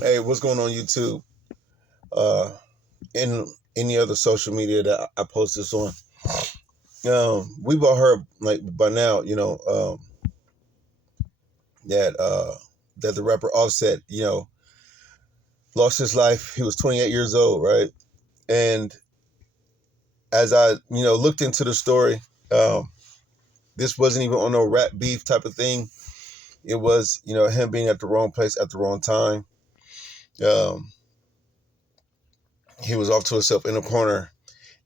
Hey, what's going on YouTube? Uh, in any other social media that I post this on. We've all heard like by now, that that the rapper Offset, lost his life. He was 28 years old, right? And as I, looked into the story, this wasn't even on no rap beef type of thing. It was, him being at the wrong place at the wrong time. Um, he was off to himself in a corner,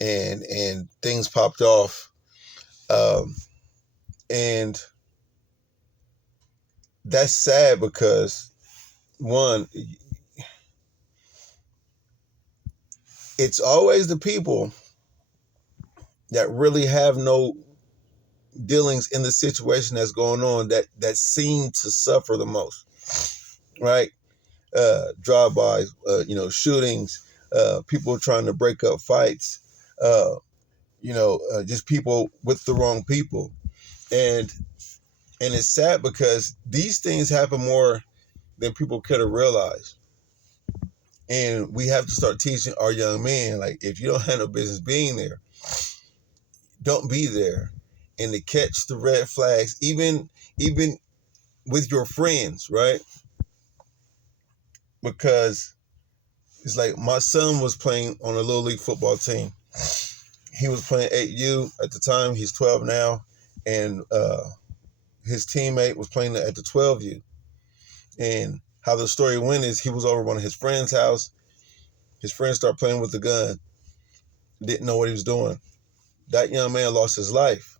and things popped off. Um, and that's sad because one, it's always the people that really have no dealings in the situation that's going on that seem to suffer the most, right? Drive-bys, shootings, people trying to break up fights, just people with the wrong people, and it's sad because these things happen more than people could have realized. And we have to start teaching our young men, like, if you don't have no business being there, don't be there. And to catch the red flags, even with your friends, right? Because it's like my son was playing on a little league football team. He was playing 8U at the time. He's 12 now, and his teammate was playing at the 12U. And how the story went is he was over one of his friend's house. His friend started playing with the gun. Didn't know what he was doing. That young man lost his life.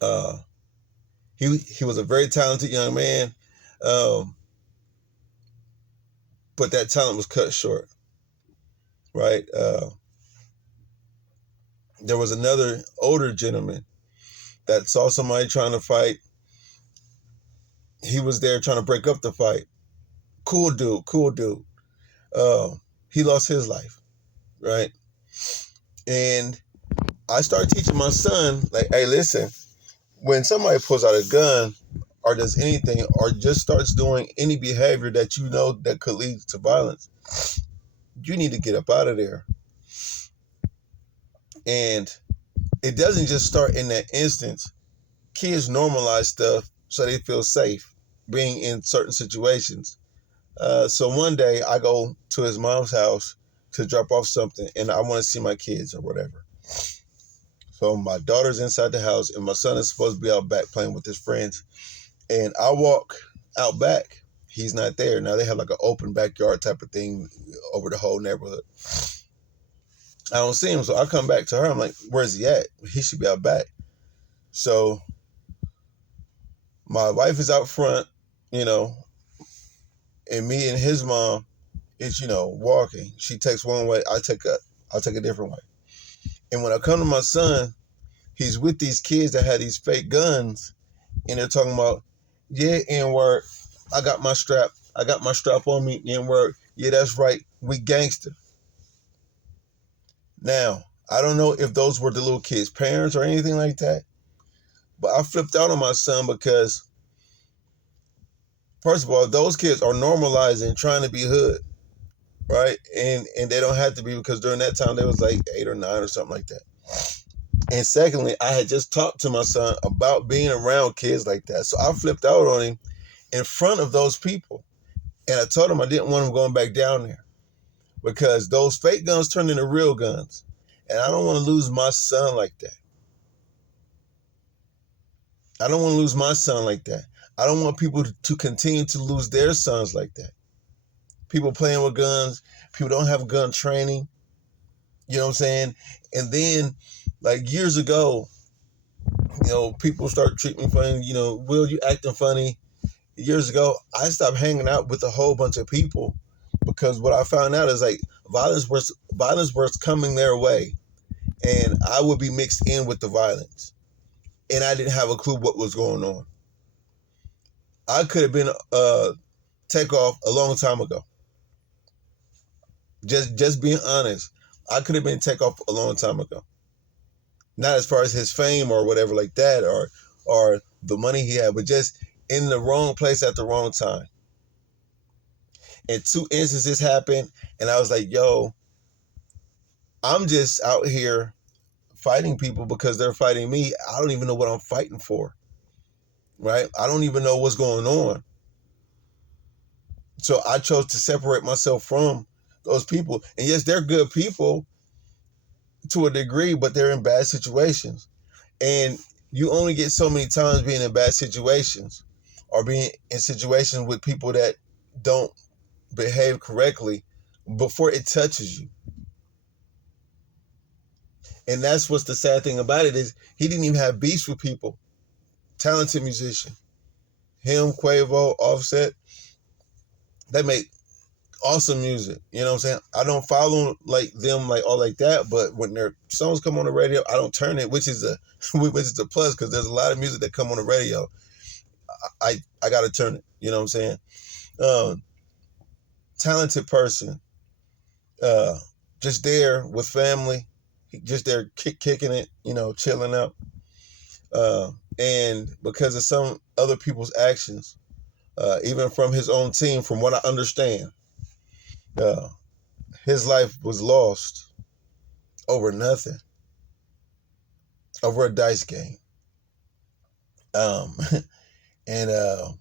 Uh, he was a very talented young man, um, but that talent was cut short, right? There was another older gentleman that saw somebody trying to fight. He was there trying to break up the fight. Cool dude, cool dude. Uh, he lost his life, right? And I started teaching my son, like, hey, listen, when somebody pulls out a gun or does anything or just starts doing any behavior that you know that could lead to violence, you need to get up out of there. And it doesn't just start in that instance. Kids normalize stuff so they feel safe being in certain situations. So one day I go to his mom's house to drop off something, and I want to see my kids or whatever. So my daughter's inside the house, and my son is supposed to be out back playing with his friends. And I walk out back. He's not there. Now they have like an open backyard type of thing over the whole neighborhood. I don't see him, so I come back to her. I'm like, where's he at? He should be out back. So my wife is out front, you know, and me and his mom is, walking. She takes one way, I'll take a different way. And when I come to my son, he's with these kids that had these fake guns, and they're talking about, yeah, N-word, I got my strap on me, N-word. Yeah, that's right, we gangster. Now, I don't know if those were the little kids' parents or anything like that, but I flipped out on my son because, first of all, those kids are normalizing trying to be hood, right? And they don't have to be, because during that time they was like 8 or 9 or something like that. And secondly, I had just talked to my son about being around kids like that. So I flipped out on him in front of those people. And I told him I didn't want him going back down there because those fake guns turned into real guns. And I don't want to lose my son like that. I don't want to lose my son like that. I don't want people to continue to lose their sons like that. People playing with guns, people don't have gun training. You know what I'm saying? And then, like years ago, people start treating me funny. Will, you acting funny? Years ago, I stopped hanging out with a whole bunch of people because what I found out is like violence was coming their way, and I would be mixed in with the violence, and I didn't have a clue what was going on. I could have been Takeoff a long time ago. Just being honest, I could have been Takeoff a long time ago. Not as far as his fame or whatever like that, or the money he had, but just in the wrong place at the wrong time. And two instances happened, and I was like, yo, I'm just out here fighting people because they're fighting me. I don't even know what I'm fighting for, right? I don't even know what's going on. So I chose to separate myself from those people. And yes, they're good people to a degree, but they're in bad situations. And you only get so many times being in bad situations or being in situations with people that don't behave correctly before it touches you. And that's what's the sad thing about it is he didn't even have beefs with people. Talented musician. Him, Quavo, Offset, they make awesome music. You know what I'm saying? I don't follow like them like all like that, but when their songs come on the radio, I don't turn it, which is a plus because there's a lot of music that come on the radio. I gotta turn it. You know what I'm saying? Um, Talented person, uh, just there with family, just there kicking it, chilling out. And because of some other people's actions, even from his own team, from what I understand, uh, his life was lost over nothing, over a dice game. Um, and uh,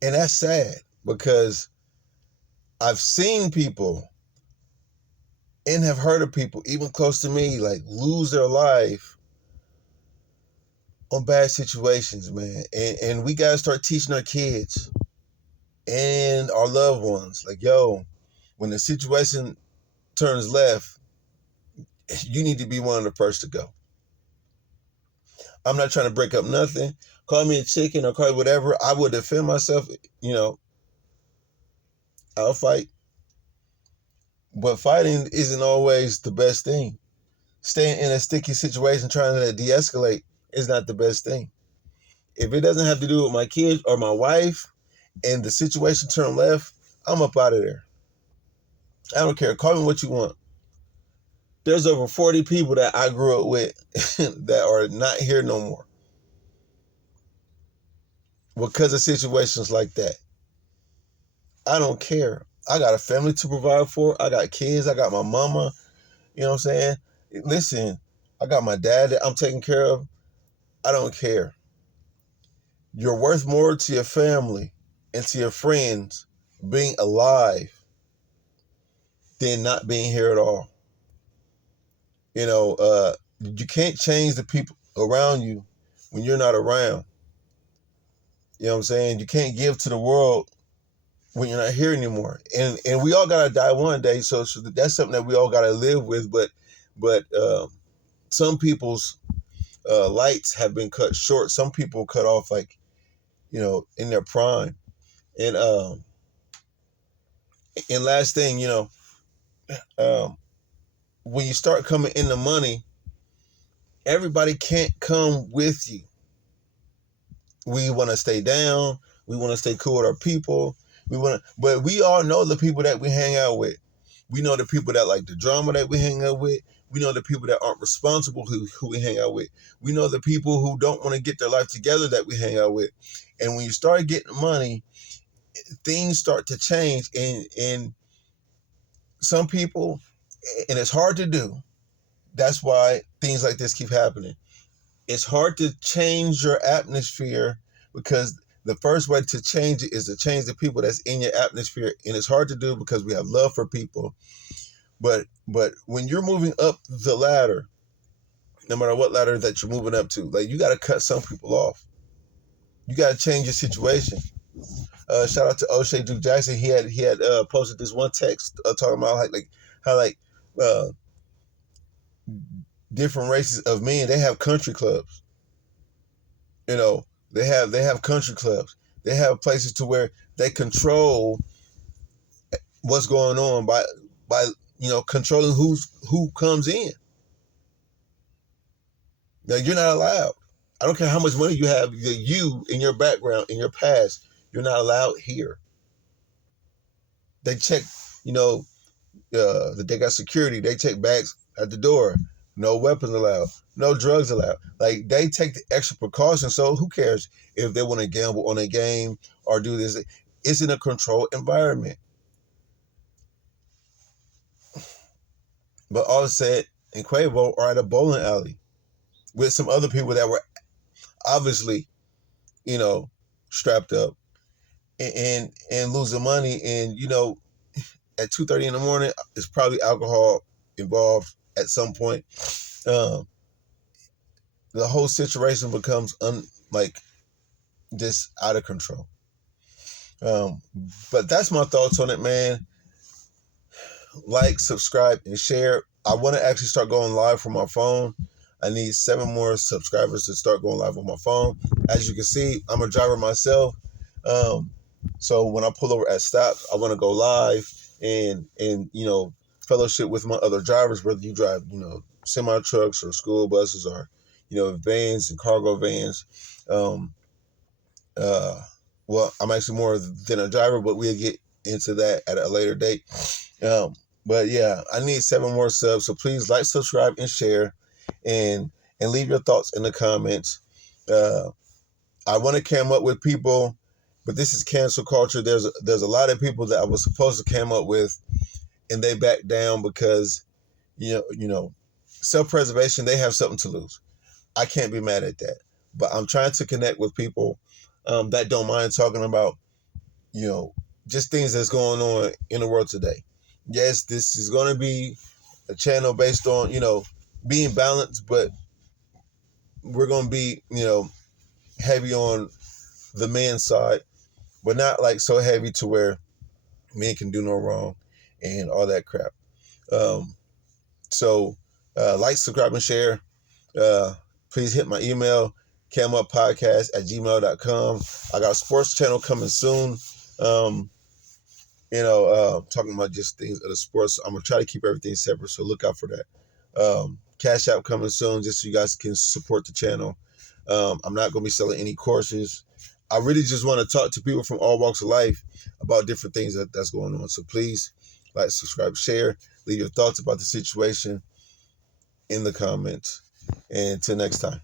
and that's sad because I've seen people and have heard of people, even close to me, like lose their life on bad situations, man. And we gotta start teaching our kids and our loved ones, like, yo, when the situation turns left, you need to be one of the first to go. I'm not trying to break up nothing. Call me a chicken or call me whatever. I will defend myself. I'll fight. But fighting isn't always the best thing. Staying in a sticky situation trying to de-escalate is not the best thing. If it doesn't have to do with my kids or my wife and the situation turned left, I'm up out of there. I don't care. Call me what you want. There's over 40 people that I grew up with that are not here no more because of situations like that. I don't care. I got a family to provide for. I got kids. I got my mama. You know what I'm saying? Listen, I got my dad that I'm taking care of. I don't care. You're worth more to your family and to your friends being alive than not being here at all. You can't change the people around you when you're not around. You know what I'm saying? You can't give to the world when you're not here anymore. And we all gotta die one day, so that's something that we all gotta live with. But some people's lights have been cut short. Some people cut off in their prime. And and last thing, um, when you start coming into money, everybody can't come with you. We want to stay down. We want to stay cool with our people. But we all know the people that we hang out with. We know the people that like the drama that we hang out with. We know the people that aren't responsible who we hang out with. We know the people who don't want to get their life together that we hang out with. And when you start getting money, things start to change. And some people, and it's hard to do. That's why things like this keep happening. It's hard to change your atmosphere because the first way to change it is to change the people that's in your atmosphere. And it's hard to do because we have love for people. But when you're moving up the ladder, no matter what ladder that you're moving up to, like you got to cut some people off. You got to change your situation. Shout out to O'Shea Duke Jackson. He had posted this one text talking about how different races of men, they have country clubs. They have country clubs. They have places to where they control what's going on by controlling who comes in. Now you're not allowed. I don't care how much money you have, you in your background, in your past, you're not allowed here. They check, they got security. They check bags at the door. No weapons allowed. No drugs allowed. Like they take the extra precautions. So who cares if they want to gamble on a game or do this? It's in a controlled environment. But Offset and Quavo are at a bowling alley with some other people that were obviously, you know, strapped up and losing money. And at 2:30 in the morning, it's probably alcohol involved at some point. Um, the whole situation becomes like just out of control. But that's my thoughts on it, man. Like, subscribe, and share. I want to actually start going live from my phone. I need 7 more subscribers to start going live on my phone. As you can see, I'm a driver myself. So when I pull over at stops, I want to go live and fellowship with my other drivers, whether you drive, semi trucks or school buses or, vans and cargo vans. Well, I'm actually more than a driver, but we'll get into that at a later date. But yeah, I need 7 more subs. So please like, subscribe, and share, and leave your thoughts in the comments. I want to come up with people, but this is cancel culture. There's a lot of people that I was supposed to come up with, and they back down because self-preservation. They have something to lose. I can't be mad at that. But I'm trying to connect with people that don't mind talking about just things that's going on in the world today. Yes, this is going to be a channel based on being balanced, but we're going to be heavy on the man's side, but not like so heavy to where men can do no wrong and all that crap. So like, subscribe, and share. Please hit my email, camuppodcast@gmail.com. I got a sports channel coming soon. Talking about just things of the sports. I'm gonna try to keep everything separate, so look out for that. Cash App coming soon, just so you guys can support the channel. I'm not gonna be selling any courses. I really just want to talk to people from all walks of life about different things that's going on. So please like, subscribe, share, leave your thoughts about the situation in the comments. And until next time.